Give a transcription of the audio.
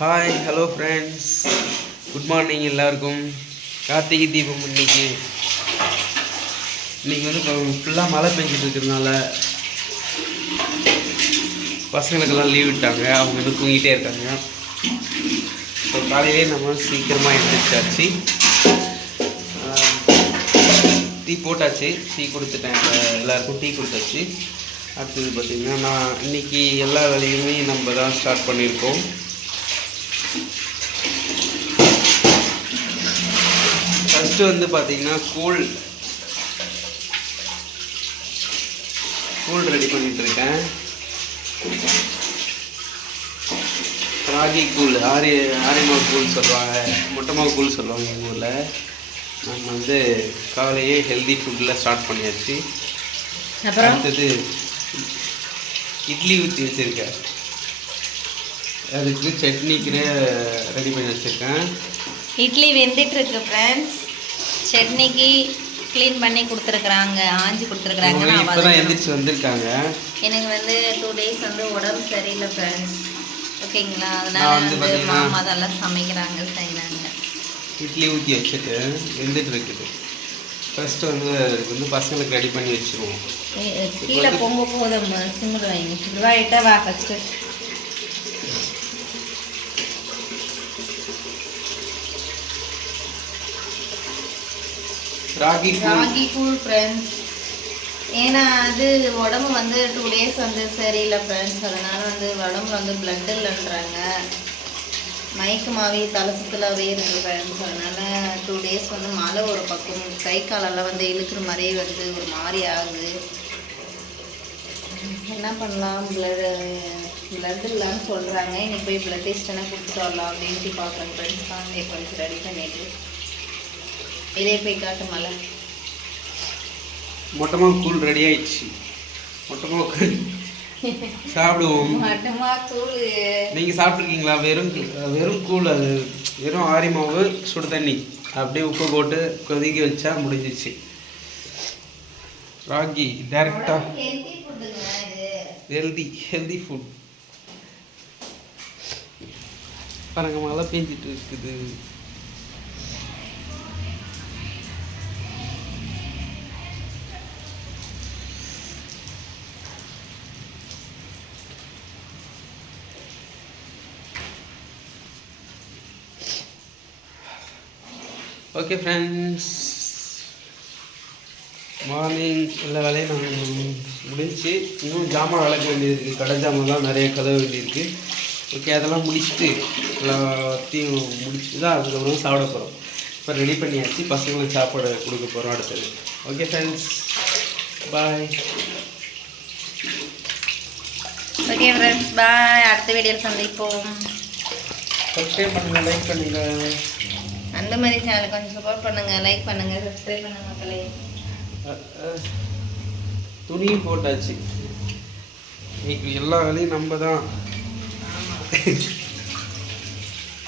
Hi hello friends good morning எல்லாருக்கும். கார்த்திகை தீபம் இன்னைக்கு. இன்னைக்கு வந்து இப்போ ஃபுல்லாக மழை பெஞ்சிட்டு இருக்கிறதுனால பசங்களுக்கெல்லாம் லீவ் விட்டாங்க. அவங்க வந்து தூங்கிட்டே இருக்காங்க. ஸோ காலையிலே நம்ம சீக்கிரமாக எழுந்திரிச்சாச்சு. டீ போட்டாச்சு. டீ கொடுத்துட்டேன். எல்லாருக்கும் டீ கொடுத்தாச்சு. அடுத்தது பார்த்திங்கன்னா நான் இன்னைக்கு எல்லா வேலையுமே நம்ம தான் ஸ்டார்ட் பண்ணியிருக்கோம். ஃபஸ்ட்டு வந்து பார்த்தீங்கன்னா கூழ். கூழ் ரெடி பண்ணிட்டு இருக்கேன். ராகி கூழ் ஆரி ஆரியமா கூழ் சொல்லுவாங்க. மொட்டமா கூழ் சொல்லுவாங்க எங்கள் ஊரில். நம்ம வந்து காலையே ஹெல்தி ஃபுட்டில் ஸ்டார்ட் பண்ணியாச்சு. அடுத்தது இட்லி ஊற்றி வச்சுருக்கேன். அதுக்கு சட்னிக்கு ரெடி பண்ணி வச்சுருக்கேன். இட்லி வெந்துட்டு இருக்கு ஃப்ரெண்ட்ஸ் சட்னிக்கு க்ளீன் பண்ணி கொடுத்துருக்குறாங்க ஆஞ்சி கொடுத்துருக்குறாங்க. நான் இப்போ தான். எந்திரிச்சு வந்திருக்காங்க. எனக்கு வந்து டூ டேஸ் வந்து உடம்பு சரியில்லை ஃப்ரெண்ட்ஸ் ஓகேங்களா அதனால வந்து மாமா அதெல்லாம் சமைக்கிறாங்க செய்யறாங்க இட்லி ஊற்றி வச்சுட்டு வெந்துட்டு இருக்குது. ஃபர்ஸ்ட் வந்து அதுக்கு வந்து பசங்களுக்கு ரெடி பண்ணி வச்சுருவோம். கீழே பொங்க போதும் சிம்மில் வைங்க. இதுவாகிட்டா வா ஃபஸ்ட்டு ராகி கூழ் ராகி கூழ் ஃப்ரெண்ட்ஸ் ஏன்னா அது உடம்பு வந்து டூ டேஸ் வந்து சரியில்லை ஃப்ரெண்ட்ஸ் அதனால் வந்து உடம்புல வந்து பிளட் இல்லைன்றாங்க மயக்கமாகவே தலை சுத்தலாகவே இருக்குது ஃப்ரெண்ட்ஸ் அதனால் டூ டேஸ் வந்து மழை ஒரு பக்கம். கை காலெல்லாம் வந்து இழுக்கிற மாதிரியே வந்து ஒரு மாதிரி ஆகுது. என்ன பண்ணலாம்? பிளட் பிளட் இல்லைன்னு சொல்கிறாங்க இன்னைக்கு போய் பிளட் டெஸ்ட் என்ன கொடுத்துட்டு வரலாம் அப்படின்ட்டு பார்க்குறேன் ஃப்ரெண்ட்ஸ் வாங்க கொஞ்சம் ரெடி பண்ணிட்டு. வெளியே போய் காட்டு மழை மொட்டமா கூழ் ரெடி ஆயிடுச்சு. மொட்டமா கூழ் சாப்பிடுவோம். மட்டமா தூள் நீங்கள் சாப்பிட்ருக்கீங்களா வெறும் வெறும் கூழ் அது. வெறும் ஆரி மாவு சுடு தண்ணி. அப்படியே உப்பு போட்டு கொதிக்க வச்சா முடிஞ்சிச்சு. ராகி டேரெக்டாக இது. ஹெல்தி ஹெல்தி ஃபுட் பாருங்க மழை பெஞ்சிட்டு இருக்குது. ஓகே ஃப்ரெண்ட்ஸ் மார்னிங் எல்லா வேலையும் நாங்கள் முடிஞ்சு இன்னும் ஜாமான் விளக்க வேண்டியது இருக்குது கடை ஜாமான்லாம் நிறைய கதவ வேண்டியிருக்கு. ஓகே அதெல்லாம் முடிச்சுட்டு எல்லாத்தையும் முடிச்சுட்டு தான் அதுக்கப்புறம் சாப்பிட போகிறோம் இப்போ ரெடி பண்ணியாச்சு. பசங்களுக்கு சாப்பாடு கொடுக்க போகிறோம் அடுத்தது. Okay friends bye okay friends bye அடுத்த வீடியோவில் சந்திப்போம். சப்ஸ்கிரைப் பண்ணுங்கள் லைக் பண்ணுங்கள் அந்த மாதிரி சேனல் கொஞ்சம் சப்போர்ட் பண்ணுங்க லைக் பண்ணுங்க சப்ஸ்கிரைப் பண்ணுங்க மக்களே. துணியும் போட்டாச்சு. இன்னைக்கு எல்லா வேலையும் நம்ம தான்.